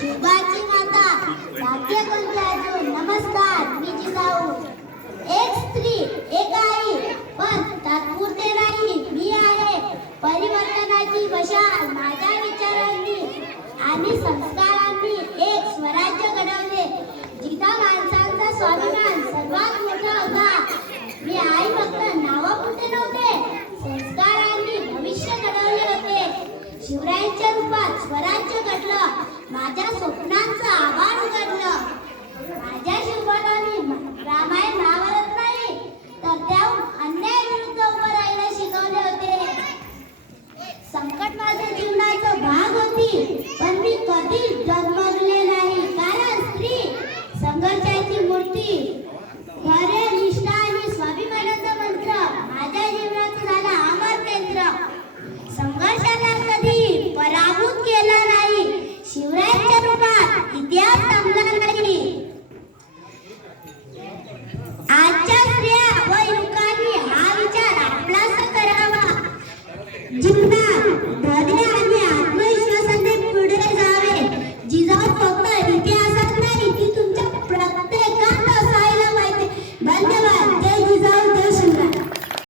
शिवबाची माता भाग्य कोणते अजून नमस्कार मी जिजाऊ एक स्त्री एक आई पण तात्पुरते नाही मी आहे परिवर्तनाची मशाल माझ्या विचारांनी आणि संस्कारांनी एक स्वराज्य घडवले जिथं माणसांचा स्वाभिमान सर्वात मोठा होता मी आई फक्त नावापुरते नव्हते संस्कारांनी भविष्य घडवले होते शिवरायांच्या रूपात स्वराज्य घडलं माझ्या स्वप्नांचं आभार उघडलं माझ्या शिवबालांनी रामायण महाभारत नाही तर त्याहून अन्यायाविरुद्ध उभं राहायला शिकवले होते संकट माझ्या जीवनाचा भाग होती पण मी कधीच डगमगले नाही कारण स्त्री संघर्षाची मूर्ती खरे निष्ठा आणि स्वाभिमानाचा मंत्र माझ्या जीवनाचं झाला अमर केंद्र संघर्षाला कधी पराभूत केला नाही शिवरायांच्या रूपात इतिहास थांबला नाही आजच्या स्त्रिया व युवकांनी हा विचार आपलासा करावा जीवनात